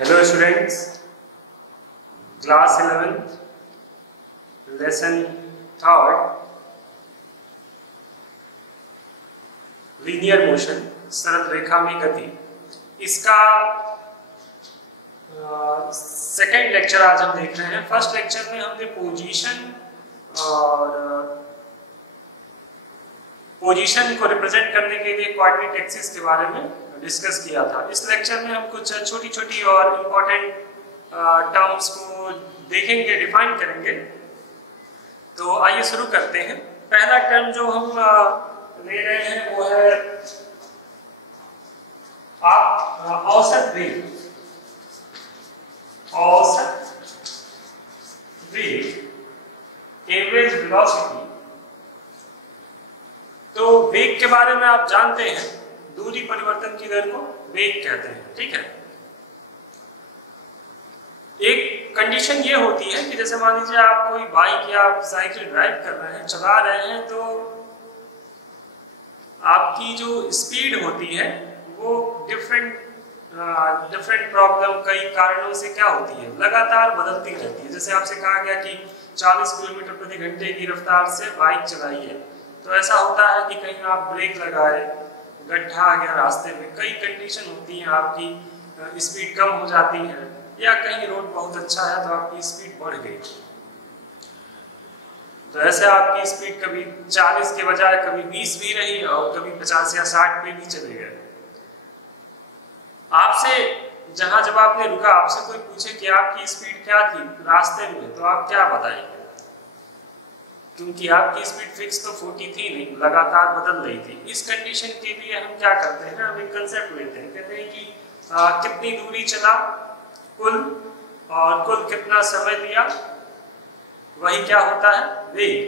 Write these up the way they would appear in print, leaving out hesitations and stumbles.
Hello students, class 11th, lesson 3rd, linear motion, सरल रेखा में गति। इसका सेकेंड लेक्चर आज हम देख रहे हैं। फर्स्ट लेक्चर में हमने पोजीशन को रिप्रेजेंट करने के लिए कोऑर्डिनेट एक्सिस के बारे में डिस्कस किया था। इस लेक्चर में हम कुछ छोटी छोटी और इम्पोर्टेंट टर्म्स को देखेंगे, डिफाइन करेंगे। तो आइए शुरू करते हैं। पहला टर्म जो हम ले रहे हैं वो है औसत वेग। औसत वेग, एवरेज वेलोसिटी। तो वेग के बारे में आप जानते हैं, दूरी परिवर्तन की दर को वेग कहते हैं, ठीक है। एक कंडीशन ये होती है कि जैसे मान लीजिए आप कोई बाइक या साइकिल ड्राइव कर रहे हैं, चला रहे हैं, तो आपकी जो स्पीड होती है वो डिफरेंट प्रॉब्लम, कई कारणों से क्या होती है, लगातार बदलती रहती है। जैसे आपसे कहा गया कि 40 किलोमीटर प्रति घंटे की रफ्तार से बाइक चलाइए, तो ऐसा होता है कि कहीं आप ब्रेक लगाए, गड्ढा आ गया रास्ते में, कई कंडीशन होती हैं, आपकी स्पीड कम हो जाती है, या कहीं रोड बहुत अच्छा है तो आपकी स्पीड बढ़ गई। तो ऐसे आपकी स्पीड कभी 40 के बजाय कभी 20 भी रही और कभी 50 या 60 पे भी चले गए। आपसे जब आपने रुका, आपसे कोई पूछे कि आपकी स्पीड क्या थी रास्ते में, तो आप क्या बताएंगे? क्योंकि आपकी स्पीड फिक्स तो 40 थी नहीं, लगातार बदल रही थी। इस कंडीशन के लिए हम क्या करते हैं, हम एक कंसेप्ट लेते हैं, कहते हैं कि कितनी दूरी चला कुल, और कुल कितना समय लिया, वही क्या होता है, वेग।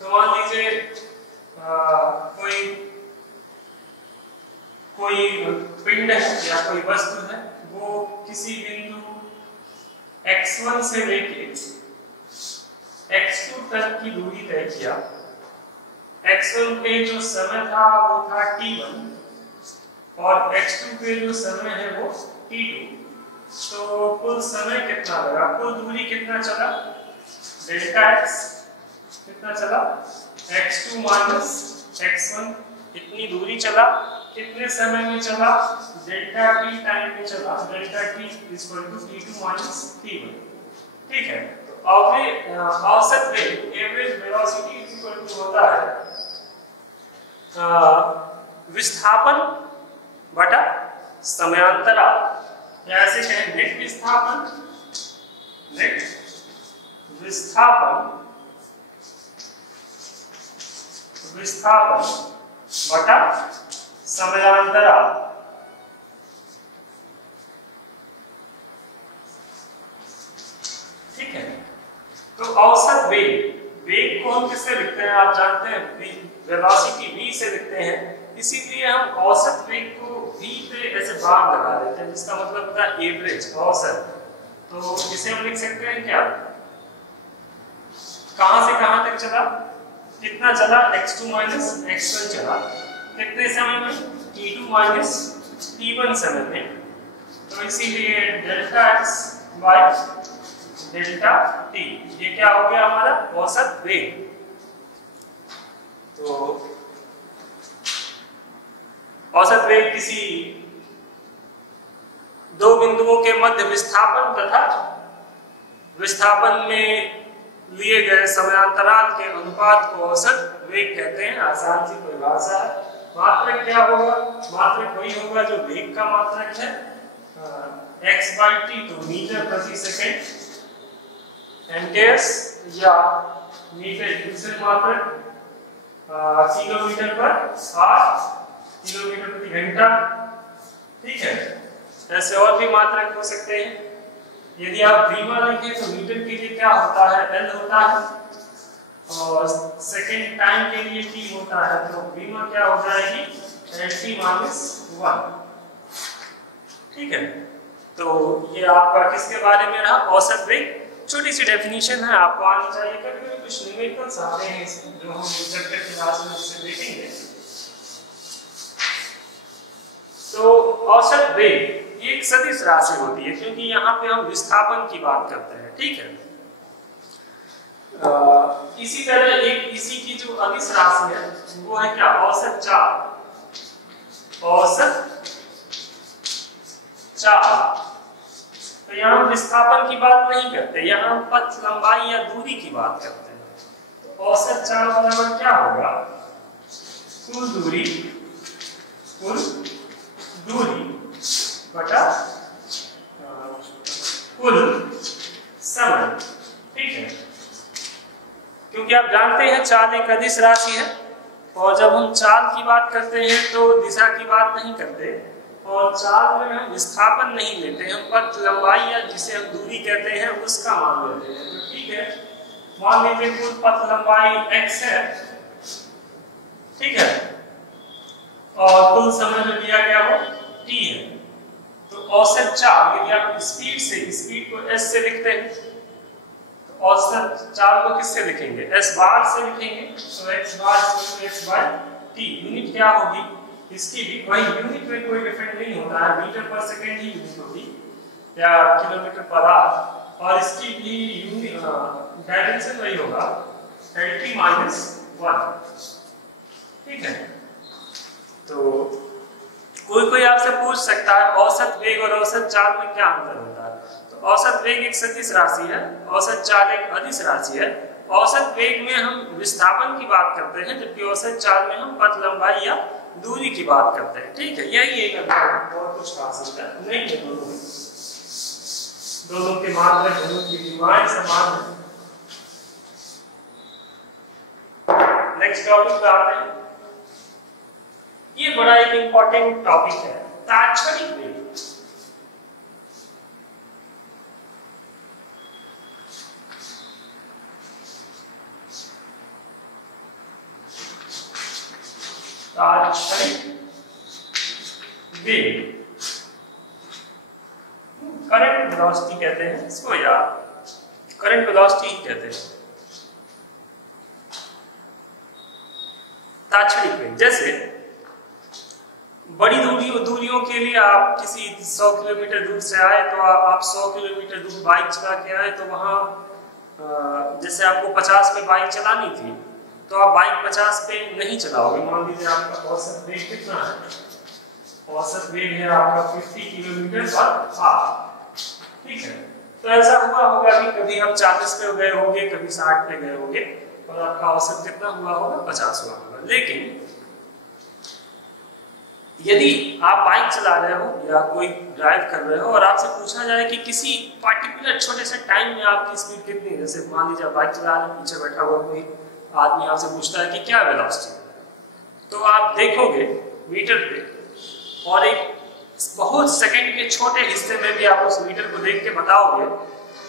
तो मान लीजिए कोई पिंड है या कोई वस्तु है, वो किसी बिंदु x1 से लेके x2 तक की दूरी तय किया। x1 पे जो समय था वो था t1 और x2 पे जो समय है वो t2। तो कुल समय कितना लगा, कुल दूरी कितना चला, डेल्टा x कितना चला, x2 माइनस x1, इतनी दूरी चला, कितने समय में चला, डेल्टा t टाइम में चला, delta t equal to t2 minus t1, ठीक है। औसत वेग, एवरेज वेलोसिटी इक्वल टू होता है विस्थापन बटा समयांतराल, या ऐसे कहें नेट विस्थापन बटा समयांतराल। ठीक है। तो औसत वेग को हम किससे लिखते हैं, आप जानते हैं, वेलोसिटी v से लिखते हैं। इसीलिए हम औसत वेग को v पे ऐसे बार लगा देते हैं, जिसका मतलब होता है एवरेज, औसत। तो इसे हम लिख सकते हैं क्या, कहां से कहां तक चला, कितना चला, x2 माइनस x1 चला, कितने समय में, t2 माइनस t1 समय में। तो इसीलिए delta x by delta t, ये क्या हो गया हमारा औसत वेग। तो औसत वेग किसी दो बिंदुओं के मध्य विस्थापन तथा विस्थापन में लिए गए समयांतराल के अनुपात को औसत वेग कहते हैं। आसान सी परिभाषा है। मात्रक क्या होगा, मात्रक वही होगा जो वेग का मात्रक है, x बाई t, तो मीटर प्रति सेकेंड, एम्पेयर्स या मीटर दूसरे मात्रक, किलोमीटर पर आवर, किलोमीटर प्रति घंटा, ठीक है। ऐसे और भी मात्रक हो सकते हैं। यदि आप वीमा लिखें तो मीटर के लिए क्या होता है, L होता है, और सेकेंड टाइम के लिए t होता है, तो वीमा क्या हो जाएगी, LT माइनस 1, ठीक है। तो ये आपका किसके बारे में रहा, औसत वेग। छोटी सी डेफिनेशन है, आपको आनी चाहिए। कभी कभी कुछ न्यूमेरिकल्स आते हैं जो हम चैप्टर के क्लास में उससे देखेंगे। तो औसत वेग एक सदिश राशि होती है, क्योंकि यहाँ पे हम विस्थापन की बात करते हैं, ठीक है। इसी तरह एक इसी की जो अदिश राशि है वो है क्या, औसत चाल। औसत चाल, तो यहाँ हम विस्थापन की बात नहीं करते, यहाँ हम पथ लंबाई या दूरी की बात करते हैं। तो औसत चाल बराबर क्या होगा, कुल दूरी बटा कुल समय, ठीक है। क्योंकि आप जानते हैं चाल एक अदिश राशि है, और जब हम चाल की बात करते हैं तो दिशा की बात नहीं करते, और चाल में हम विस्थापन नहीं लेते, हम पथ लंबाई या जिसे हम दूरी कहते हैं उसका मान लेते हैं। तो ठीक है, मान लीजिए कुल पथ लंबाई x है, ठीक है, और कुल समय जो दिया गया हो t है। तो औसत चाल, यदि आप स्पीड को s से लिखते हैं, तो औसत चाल को किससे लिखेंगे, s बार से लिखेंगे। तो x बार x बाय t, यूनिट क्या होगी इसकी भी वही, यूनिट में कोई डिफरेंट नहीं होता है, मीटर पर सेकेंड ही यूनिट होगी या किलोमीटर पर आवर, और इसकी भी यूनिट डायरेक्शन वही होगा LT-1, ठीक है। तो कोई आपसे पूछ सकता है औसत वेग और औसत चाल में क्या अंतर होता है। तो औसत वेग एक सदिश राशि है, औसत चाल एक अदिश राशि है। औसत वेग में हम विस्थापन की बात करते हैं, जबकि औसत चाल में हम पथ लंबाई या दूरी की बात करते हैं, ठीक है। यही एक अंतर है और कुछ खास अंतर नहीं है दोनों के मात्रा, दोनों की सीमाएं समान है। नेक्स्ट टॉपिक पे आते हैं। ये बड़ा एक इंपॉर्टेंट टॉपिक है, तात्क्षणिक वेग। तात्क्षणिक वेग, करंट वेलोसिटी कहते हैं इसको, या करंट वेलोसिटी ही कहते हैं। तात्क्षणिक वेग, जैसे बड़ी दूरियों के लिए आप किसी 100 किलोमीटर दूर से आए, तो आप 100 किलोमीटर दूर बाइक चला के आए, तो वहां जैसे आपको 50 पे बाइक चलानी थी, तो आप बाइक 50 पे नहीं चलाओगे। मान लीजिए आपका औसत वेग कितना है, औसत वेग है आपका 50 किलोमीटर पर आवर, ठीक है। तो ऐसा हुआ होगा कि कभी हम 40 पे गए होंगे, कभी 60 पे गए होंगे, और आपका औसत कितना हुआ होगा, 50 हुआ होगा। लेकिन यदि आप बाइक चला रहे हो या कोई ड्राइव कर रहे हो और आपसे पूछा जाए कि किसी पार्टिकुलर छोटे से टाइम में आपकी स्पीड कितनी है, जैसे मान लीजिए आप बाइक चला रहे हैं, पीछे बैठा हुआ कोई आदमी आपसे पूछता है कि क्या वेलोसिटी है, तो आप देखोगे मीटर पे, और एक बहुत सेकंड के छोटे हिस्से में भी आप उस मीटर को देख के बताओगे।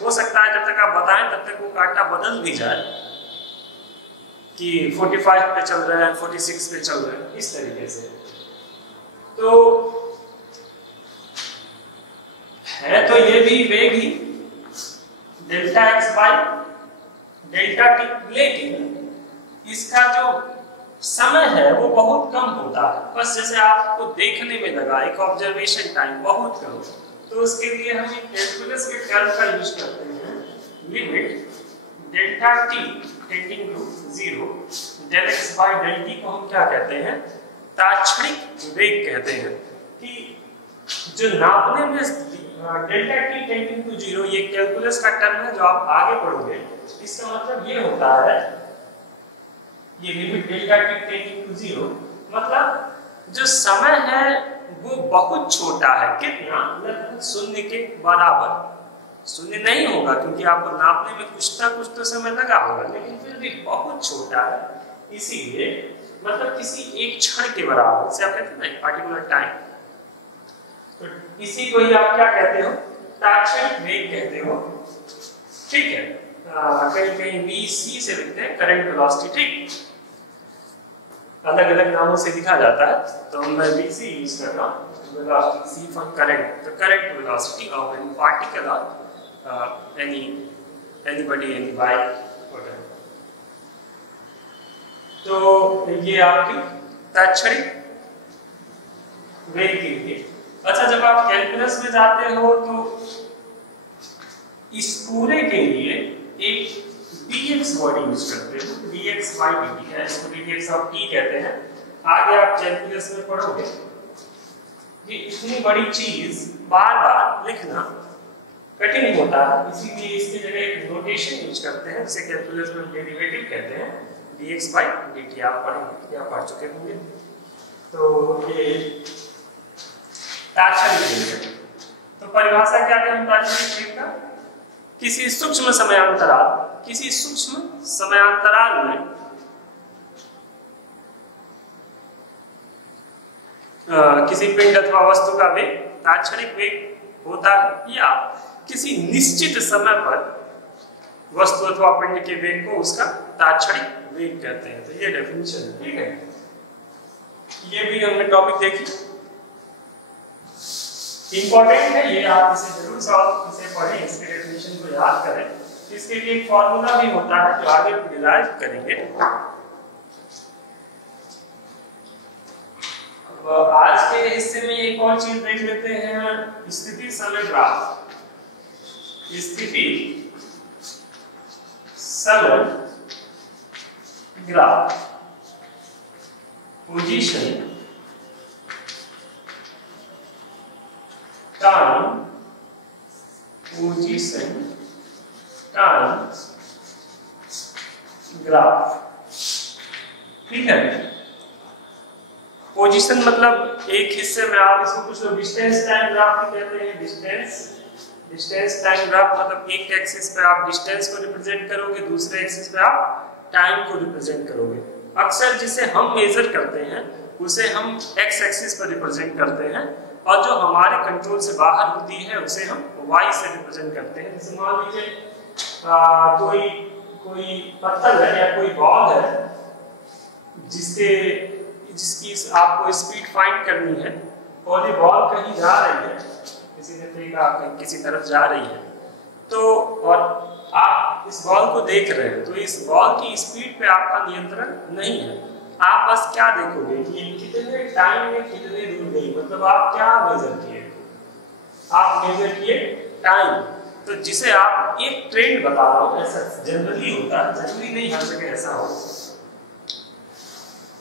हो सकता है जब तक आप बताएं तब तक वो कांटा बदल भी जाए कि 45 पे चल रहे हैं, 46 पे चल रहे हैं, इस तरीके से। तो है तो ये भी वेग ही delta x by delta t, लेकिन इसका जो समय है वो बहुत कम होता है। बस जैसे आपको देखने में लगा एक ऑब्जर्वेशन टाइम बहुत कम, तो उसके लिए हम एक कैलकुलस के टर्म का यूज करते हैं, limit delta t tending to 0 del x by del t को हम क्या कहते हैं, तात्क्षणिक वेग कहते हैं। कि जो नापने में डेल्टा t टेंडिंग टू 0, ये कैलकुलस का टर्म है जो आप आगे पढ़ोगे। इसका मतलब ये होता है, ये limit delta t tending to 0 मतलब जो समय है वो बहुत छोटा है, कितना, लगभग शून्य के बराबर। शून्य नहीं होगा क्योंकि आपको नापने में कुछ ना कुछ तो समय लगा होगा, लेकिन फिर भी बहुत छोटा है, इसीलिए मतलब किसी एक क्षण के बराबर से आप कहते हैं ना पार्टिकुलर टाइम। तो इसी को ही आप क्या कहते हो, तात्क्षणिक वेग कहते हो, ठीक है। कहीं कहीं VC से लिखते हैं करंट वेलोसिटी, ठीक, अलग अलग नामों से लिखा जाता है, तो मैं VC यूज कर रहा हूँ, वेलोसिटी C फॉर करंट। तो current velocity of any particle और एनीबॉडी, एनी बाइक, व्हाटएवर। तो ये आपकी तात्क्षणिक वेग के लिए। अच्छा, जब आप कैलकुलस में जाते हो तो इस पूरे के लिए एक dx वर्ड यूज करते हैं, dx by dt है, इसको dx of t कहते हैं। आगे आप कैलकुलस में पढ़ोगे कि इतनी बड़ी चीज बार-बार लिखना कठिन होता है, इसीलिए इसकी जगह एक नोटेशन यूज करते हैं जिसे कैलकुलस में डेरिवेटिव कहते हैं, dx by dt। आप पढ़ेंगे या पढ़ चुके होंगे। तो ये तात्क्षणिक वेग है। तो परिभाषा क्या है तात्क्षणिक वेग का? किसी सूक्ष्म समयांतराल में किसी पिंड अथवा वस्तु का वेग तात्क्षणिक वेग होता है, या किसी निश्चित समय पर वस्तु अथवा पिंड के वेग को उसका तात्क्षणिक वेग कहते हैं। तो ये डेफिनेशन है, ठीक है। ये भी हमने टॉपिक देखी, इंपॉर्टेंट है ये, आप इसे जरूर सॉल्व इसे पढ़ें, इसके डेफिनेशन को याद करें। इसके लिए एक फॉर्मूला भी होता है जो आगे डिराइव करेंगे। अब आज के हिस्से में एक और चीज देख लेते हैं, स्थिति समय ग्राफ। स्थिति समय graph, position time, position time graph, ठीक है। पोजीशन मतलब एक हिस्से में आप इसको कुछ लोग डिस्टेंस टाइम ग्राफ भी कहते हैं। डिस्टेंस टाइम ग्राफ मतलब एक एक्सिस पे आप डिस्टेंस को रिप्रेजेंट करोगे, दूसरे एक्सिस पे आप टाइम को रिप्रेजेंट करोगे। अक्सर जिसे हम मेजर करते हैं उसे हम एक्स एक्सिस पर रिप्रेजेंट करते हैं, और जो हमारे कंट्रोल से बाहर होती है उसे हम वाई से रिप्रेजेंट करते हैं। जैसे मान लीजिए कोई पत्थर है या कोई बॉल है जिसकी आपको स्पीड फाइंड करनी है, और ये बॉल कहीं जा रही है, किसी तरफ जा रही है, तो और आप इस बॉल को देख रहे हैं, तो इस बॉल की स्पीड पे आपका नियंत्रण नहीं है। आप बस क्या देखोगे कि कितने टाइम में कितने दूर गई, मतलब आप क्या मेजर किए? आप मेजर किए टाइम। तो जिसे आप एक ट्रेंड बता रहा हूं, ऐसा जनरली होता है, जरूरी नहीं हर जगह ऐसा हो।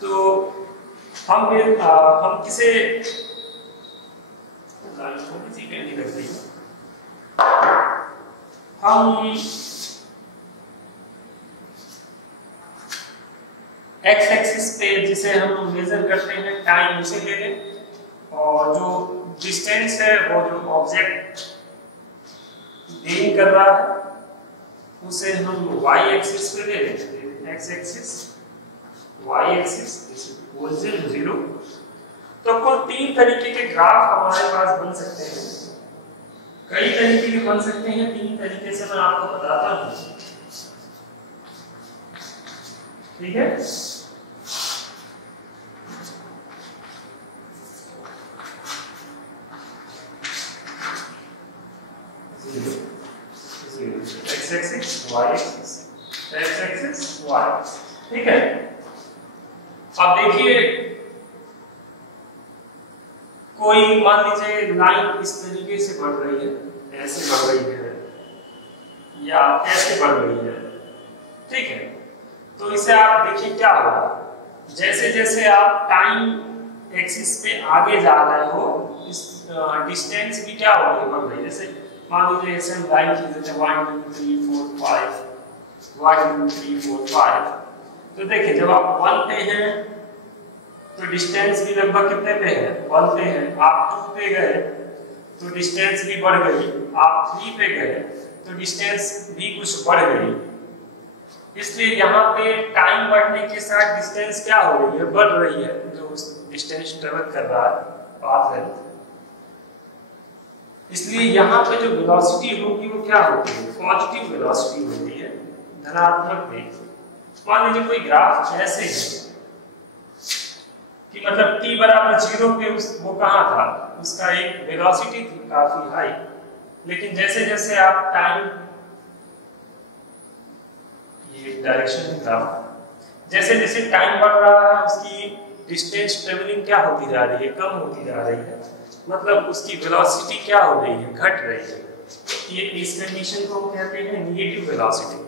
तो हम किसे हम एक्स एक्सिस पे जिसे हम मेजर करते हैं टाइम, उसे ले लें, और जो डिस्टेंस है वो जो ऑब्जेक्ट गेन कर रहा है उसे हम वाई एक्सिस पे ले लेते हैं। X axis, Y axis equals 0। तो कुल 3 तरीके के ग्राफ हमारे पास बन सकते हैं, कई तरीके के बन सकते हैं। 3 तरीके से मैं आपको बताता हूं, ठीक है। X axis, Y axis, X axis, Y, ठीक है। अब देखिए, कोई मान लीजिए लाइन इस तरीके से बढ़ रही है, ऐसे बढ़ रही है या ऐसे बढ़ रही है, ठीक है। तो इसे आप देखिए क्या होगा, जैसे जैसे आप टाइम एक्सिस पे आगे जा रहे हो, इस डिस्टेंस भी क्या होगी, बढ़ रही है। जैसे मान लीजिए ऐसे हम लाइन खींचते हैं 1 2 3 4 5, 1 2 3 4 5। तो देखिए जब आप 1 पे हैं तो डिस्टेंस भी लगभग कितने पे है, 1 पे है। आप 2 पे गए तो डिस्टेंस भी बढ़ गई, आप 3 पे गए तो डिस्टेंस भी कुछ बढ़ गई। इसलिए यहाँ पे टाइम बढ़ने के साथ डिस्टेंस क्या हो रही है, बढ़ रही है, जो डिस्टेंस ट्रेवल कर रहा है, पाथ है। इसलिए यहाँ पे जो वेलोसिटी होगी वो क्या होगी, पॉजिटिव वेलोसिटी होती है, धनात्मक वेग। मान लीजिए कोई ग्राफ ऐसे है कि मतलब t बराबर 0 पे वो कहाँ था, उसका एक वेलोसिटी थी काफी हाई, लेकिन जैसे जैसे आप टाइम, ये डायरेक्शन है ग्राफ, जैसे जैसे टाइम बढ़ रहा है उसकी डिस्टेंस ट्रेवलिंग क्या होती जा रही है, कम होती जा रही है। मतलब उसकी वेलोसिटी क्या हो रही है, घट रही है। ये इस कंडीशन को कहते हैं निगेटिव वेलोसिटी।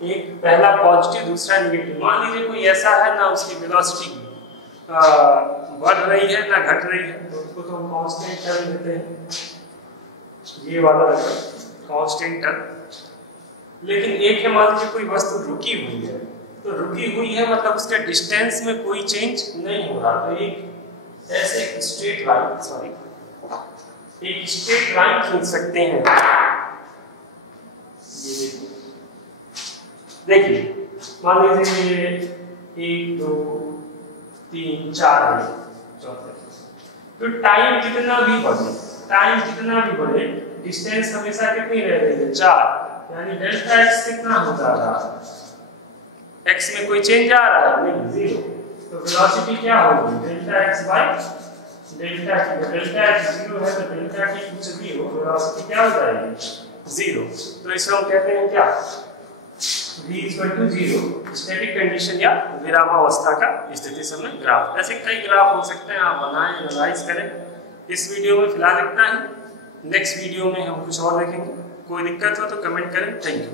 एक पहला पॉजिटिव दूसरा निगेटिव। मान लीजिए कोई ऐसा है ना उसकी वेलोसिटी बढ़ रही है ना घट रही है, तो उसको तो हम कांस्टेंट टर्म देते हैं, ये वाला कांस्टेंट टर्म। लेकिन एक है मान लीजिए कोई वस्तु रुकी हुई है, तो रुकी हुई है मतलब उसके डिस्टेंस में कोई चेंज नहीं हो रहा, तो एक ऐसे स्ट्रेट लाइन एक स्ट्रेट लाइन खींच सकते हैं। देखिए मान लीजिए 1 2 3 4 है, तो टाइम जितना भी बढ़े डिस्टेंस हमेशा कितनी रह रही है, 4, यानी डेल्टा x कितना हो जा रहा है, x में कोई चेंज आ रहा है नहीं, 0। तो वेलोसिटी क्या होगी, delta x by delta t। Delta x 0 है तो डेल्टा t कुछ भी हो वेलोसिटी क्या हो जाएगी, 0। तो इसे हम कहते हैं क्या, v = 0, स्टैटिक कंडीशन या विरामावस्था का स्थिति समय ग्राफ। ऐसे कई ग्राफ हो सकते हैं, आप बनाएं, एनालाइज करें। इस वीडियो में फिलहाल इतना ही, नेक्स्ट वीडियो में हम कुछ और देखेंगे। कोई दिक्कत हो तो कमेंट करें। Thank you.